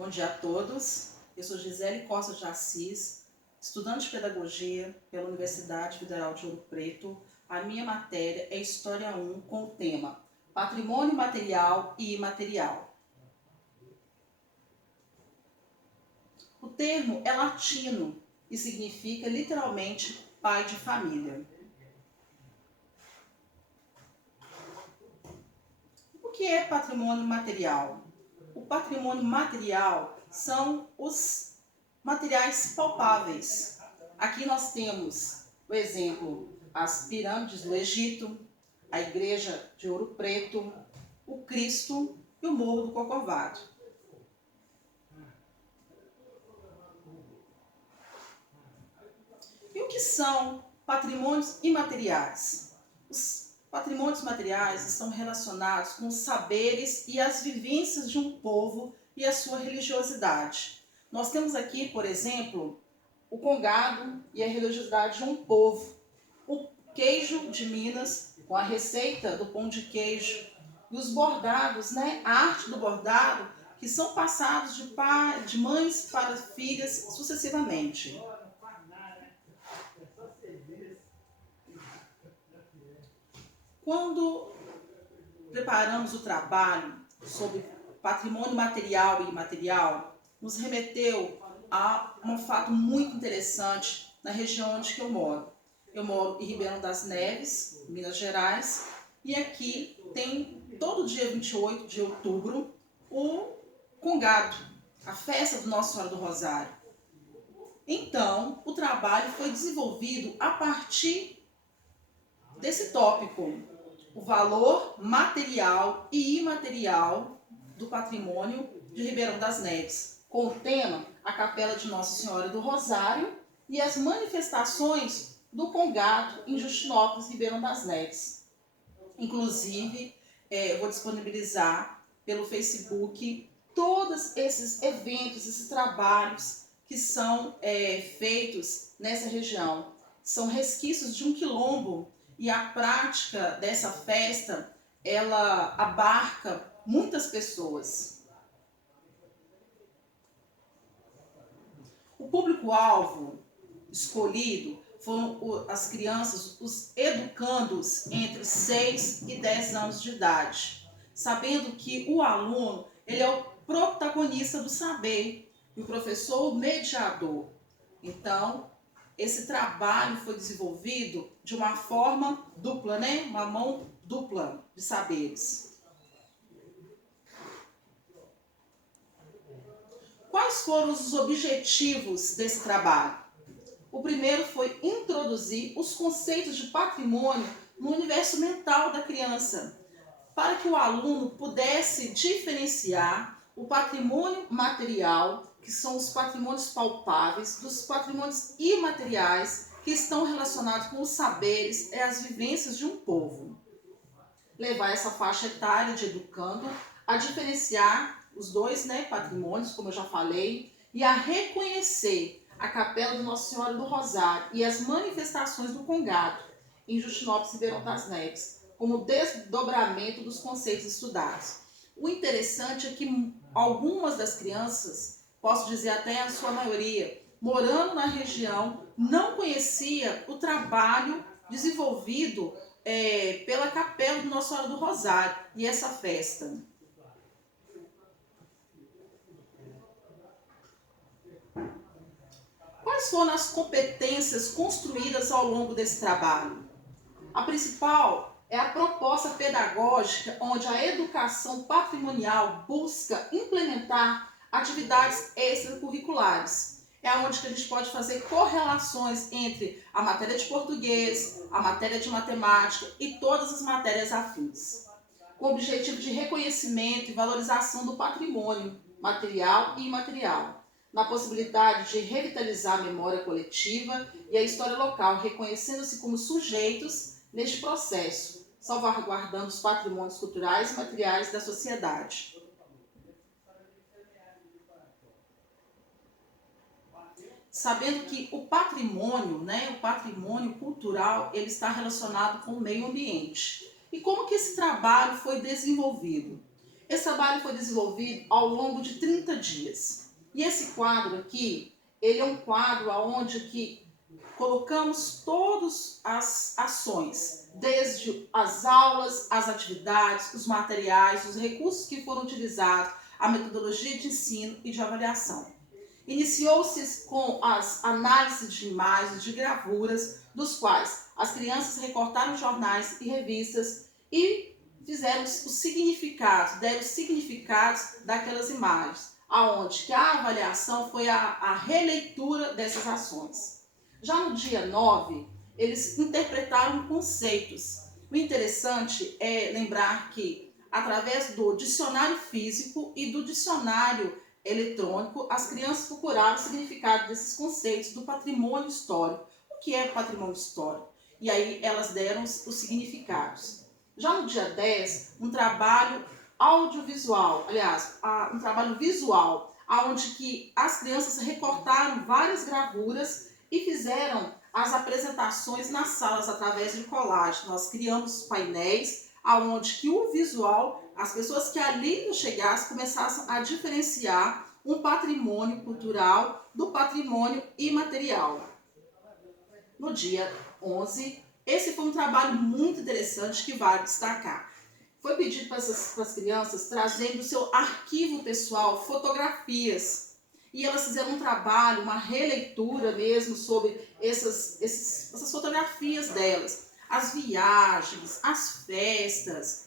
Bom dia a todos. Eu sou Gisele Costa de Assis, estudante de Pedagogia pela Universidade Federal de Ouro Preto. A minha matéria é História 1 com o tema Patrimônio Material e Imaterial. O termo é latino e significa literalmente pai de família. O que é patrimônio material? O patrimônio material são os materiais palpáveis. Aqui nós temos o exemplo, as pirâmides do Egito, a igreja de Ouro Preto, o Cristo e o Morro do Corcovado. E o que são patrimônios imateriais? Os patrimônios materiais estão relacionados com os saberes e as vivências de um povo e a sua religiosidade. Nós temos aqui, por exemplo, o congado e a religiosidade de um povo, o queijo de Minas, com a receita do pão de queijo, e os bordados, a arte do bordado, que são passados de mães para filhas sucessivamente. Quando preparamos o trabalho sobre patrimônio material e imaterial, nos remeteu a um fato muito interessante na região onde eu moro. Eu moro em Ribeirão das Neves, Minas Gerais, e aqui tem todo dia 28 de outubro o congado, a festa do Nossa Senhora do Rosário. Então, o trabalho foi desenvolvido a partir desse tópico, o valor material e imaterial do patrimônio de Ribeirão das Neves, com o tema a Capela de Nossa Senhora do Rosário e as manifestações do congado em Justinópolis, Ribeirão das Neves. Inclusive, vou disponibilizar pelo Facebook todos esses eventos, esses trabalhos que são feitos nessa região. São resquícios de um quilombo e a prática dessa festa, ela abarca muitas pessoas. O público-alvo escolhido foram as crianças, os educandos entre 6 e 10 anos de idade, sabendo que o aluno ele é o protagonista do saber e o professor o mediador. Então, esse trabalho foi desenvolvido de uma forma dupla, uma mão dupla de saberes. Quais foram os objetivos desse trabalho? O primeiro foi introduzir os conceitos de patrimônio no universo mental da criança, para que o aluno pudesse diferenciar o patrimônio material, que são os patrimônios palpáveis, dos patrimônios imateriais, que estão relacionados com os saberes e as vivências de um povo. Levar essa faixa etária de educando a diferenciar os dois patrimônios, como eu já falei, e a reconhecer a Capela de Nossa Senhora do Rosário e as manifestações do congado em Justinópolis e Ribeirão das Neves, como desdobramento dos conceitos estudados. O interessante é que algumas das crianças, posso dizer até a sua maioria, morando na região, não conhecia o trabalho desenvolvido pela Capela de Nossa Senhora do Rosário e essa festa. Quais foram as competências construídas ao longo desse trabalho? A principal é a proposta pedagógica, onde a educação patrimonial busca implementar atividades extracurriculares. É onde que a gente pode fazer correlações entre a matéria de português, a matéria de matemática e todas as matérias afins, com o objetivo de reconhecimento e valorização do patrimônio material e imaterial, na possibilidade de revitalizar a memória coletiva e a história local, reconhecendo-se como sujeitos neste processo, salvaguardando os patrimônios culturais e materiais da sociedade. Sabendo que o patrimônio, o patrimônio cultural, ele está relacionado com o meio ambiente. E como que esse trabalho foi desenvolvido? Esse trabalho foi desenvolvido ao longo de 30 dias. E esse quadro aqui, ele é um quadro onde que colocamos todas as ações, desde as aulas, as atividades, os materiais, os recursos que foram utilizados, a metodologia de ensino e de avaliação. Iniciou-se com as análises de imagens, de gravuras, dos quais as crianças recortaram jornais e revistas e fizeram os significados, deram os significados daquelas imagens, aonde que a avaliação foi a releitura dessas ações. Já no dia 9, eles interpretaram conceitos. O interessante é lembrar que, através do dicionário físico e do dicionário eletrônico, as crianças procuraram o significado desses conceitos do patrimônio histórico. O que é patrimônio histórico? E aí elas deram os significados. Já no dia 10, um trabalho audiovisual, aliás, um trabalho visual, onde que as crianças recortaram várias gravuras e fizeram as apresentações nas salas através de colagem. Nós criamos painéis onde que o visual, as pessoas que ali chegassem começassem a diferenciar um patrimônio cultural do patrimônio imaterial. No dia 11, esse foi um trabalho muito interessante que vale destacar. Foi pedido para as crianças trazendo o seu arquivo pessoal, fotografias. E elas fizeram um trabalho, uma releitura mesmo sobre essas fotografias delas. As viagens, as festas.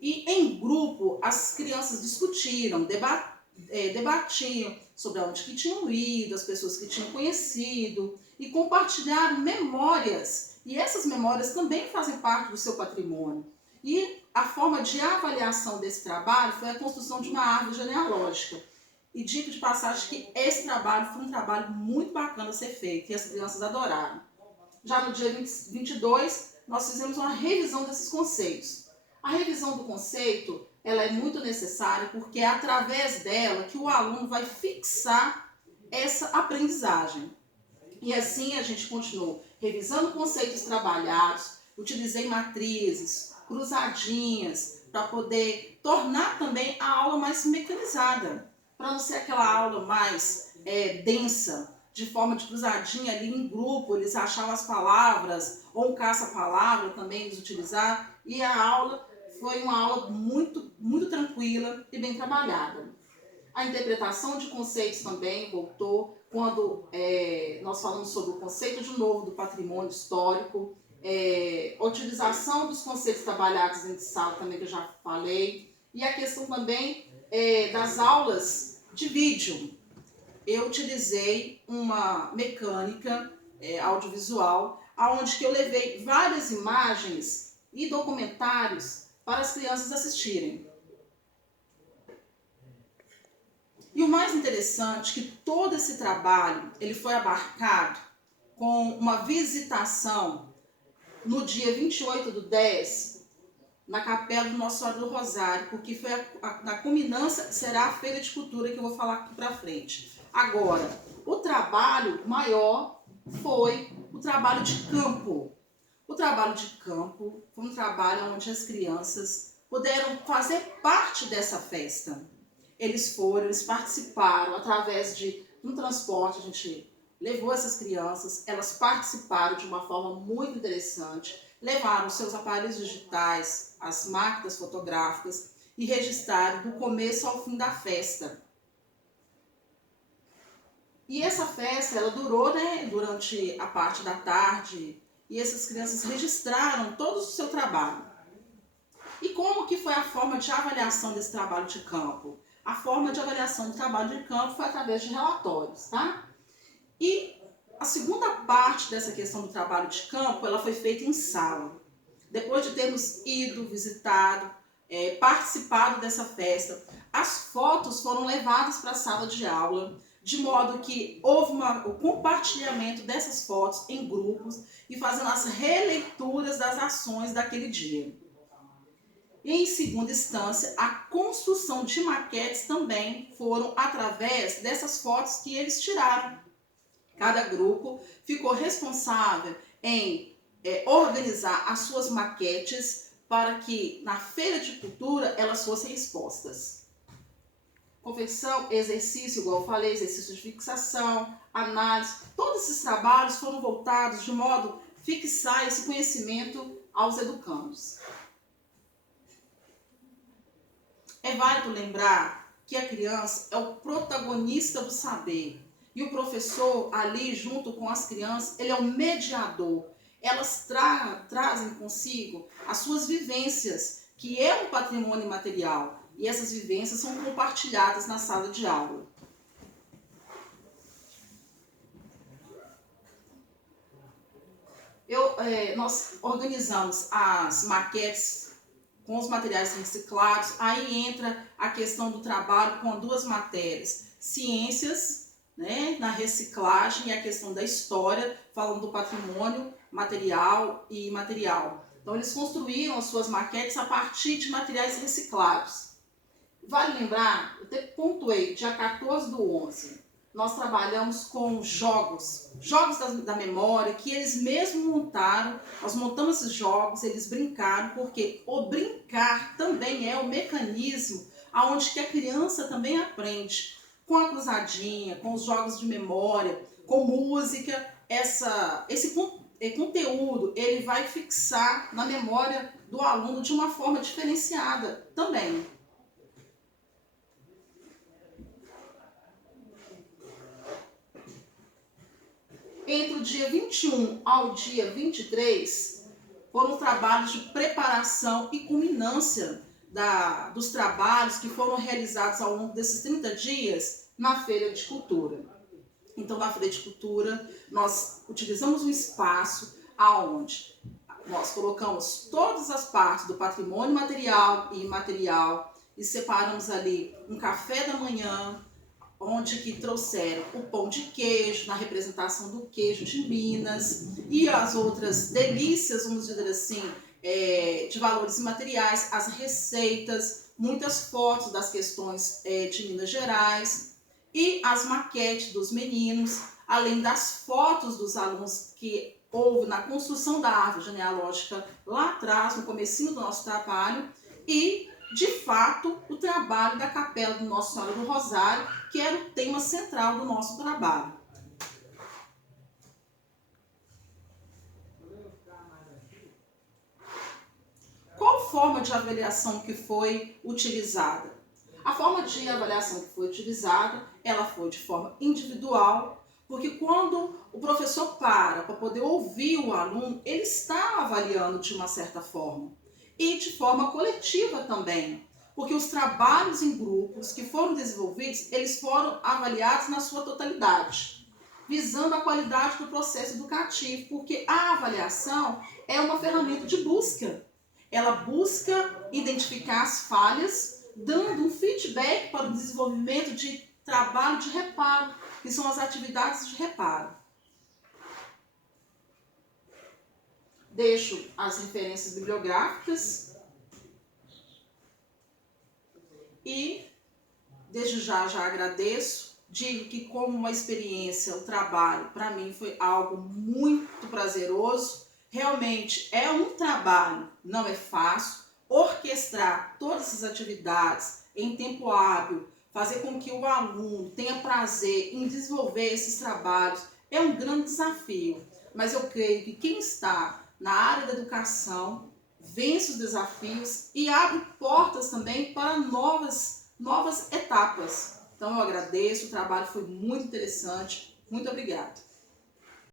E em grupo, as crianças discutiram, debatiam sobre onde que tinham ido, as pessoas que tinham conhecido e compartilharam memórias. E essas memórias também fazem parte do seu patrimônio. E a forma de avaliação desse trabalho foi a construção de uma árvore genealógica. E dito de passagem que esse trabalho foi um trabalho muito bacana a ser feito e as crianças adoraram. Já no dia 22, nós fizemos uma revisão desses conceitos. A revisão do conceito, ela é muito necessária porque é através dela que o aluno vai fixar essa aprendizagem. E assim a gente continuou revisando conceitos trabalhados, utilizei matrizes, cruzadinhas, para poder tornar também a aula mais mecanizada, para não ser aquela aula mais densa, de forma de cruzadinha ali em grupo, eles achavam as palavras, ou um caça-palavra também eles utilizaram, e a aula foi uma aula muito, muito tranquila e bem trabalhada. A interpretação de conceitos também voltou, quando nós falamos sobre o conceito de novo do patrimônio histórico, a utilização dos conceitos trabalhados dentro de sala também, que eu já falei, e a questão também das aulas de vídeo. Eu utilizei uma mecânica audiovisual, onde que eu levei várias imagens e documentários para as crianças assistirem. E o mais interessante é que todo esse trabalho ele foi abarcado com uma visitação no dia 28/10, na Capela do Nossa Senhora do Rosário, porque foi na culminância, será a Feira de Cultura que eu vou falar aqui para frente. Agora, o trabalho maior foi o trabalho de campo. O trabalho de campo foi um trabalho onde as crianças puderam fazer parte dessa festa. Eles participaram através de um transporte, a gente levou essas crianças, elas participaram de uma forma muito interessante, levaram seus aparelhos digitais, as máquinas fotográficas e registraram do começo ao fim da festa. E essa festa, ela durou, durante a parte da tarde, e essas crianças registraram todo o seu trabalho. E como que foi a forma de avaliação desse trabalho de campo? A forma de avaliação do trabalho de campo foi através de relatórios, tá? E a segunda parte dessa questão do trabalho de campo, ela foi feita em sala. Depois de termos ido, visitado, participado dessa festa, as fotos foram levadas para a sala de aula, de modo que houve o compartilhamento dessas fotos em grupos e fazendo as releituras das ações daquele dia. E, em segunda instância, a construção de maquetes também foram através dessas fotos que eles tiraram. Cada grupo ficou responsável em organizar as suas maquetes para que na feira de cultura elas fossem expostas. Confecção, exercício, igual eu falei, exercício de fixação, análise, todos esses trabalhos foram voltados de modo a fixar esse conhecimento aos educandos. É válido lembrar que a criança é o protagonista do saber e o professor ali junto com as crianças, ele é o mediador. Elas trazem consigo as suas vivências, que é um patrimônio material, e essas vivências são compartilhadas na sala de aula. Nós organizamos as maquetes com os materiais reciclados, aí entra a questão do trabalho com duas matérias, ciências, né, na reciclagem, e a questão da história, falando do patrimônio material e imaterial. Então eles construíram as suas maquetes a partir de materiais reciclados. Vale lembrar, eu até pontuei, dia 14/11, nós trabalhamos com jogos da memória, que eles mesmos montaram. Nós montamos esses jogos, eles brincaram, porque o brincar também é o mecanismo onde que a criança também aprende, com a cruzadinha, com os jogos de memória, com música. Esse conteúdo ele vai fixar na memória do aluno de uma forma diferenciada também. Entre o dia 21 ao dia 23, foram trabalhos de preparação e culminância dos trabalhos que foram realizados ao longo desses 30 dias na Feira de Cultura. Então, na Feira de Cultura, nós utilizamos um espaço onde nós colocamos todas as partes do patrimônio material e imaterial e separamos ali um café da manhã, onde que trouxeram o pão de queijo, na representação do queijo de Minas, e as outras delícias, vamos dizer assim, de valores imateriais, as receitas, muitas fotos das questões de Minas Gerais, e as maquetes dos meninos, além das fotos dos alunos que houve na construção da árvore genealógica lá atrás, no comecinho do nosso trabalho, e de fato, o trabalho da Capela do Nossa Senhora do Rosário, que era o tema central do nosso trabalho. Qual forma de avaliação que foi utilizada? A forma de avaliação que foi utilizada, ela foi de forma individual, porque quando o professor para poder ouvir o aluno, ele está avaliando de uma certa forma. E de forma coletiva também, porque os trabalhos em grupos que foram desenvolvidos, eles foram avaliados na sua totalidade, visando a qualidade do processo educativo, porque a avaliação é uma ferramenta de busca. Ela busca identificar as falhas, dando um feedback para o desenvolvimento de trabalho de reparo, que são as atividades de reparo. Deixo as referências bibliográficas e desde já agradeço. Digo que como uma experiência, o trabalho para mim foi algo muito prazeroso. Realmente é um trabalho, não é fácil. Orquestrar todas essas atividades em tempo hábil, fazer com que o aluno tenha prazer em desenvolver esses trabalhos é um grande desafio. Mas eu creio que quem está na área da educação vence os desafios e abre portas também para novas etapas. Então eu agradeço, o trabalho foi muito interessante. Muito obrigada.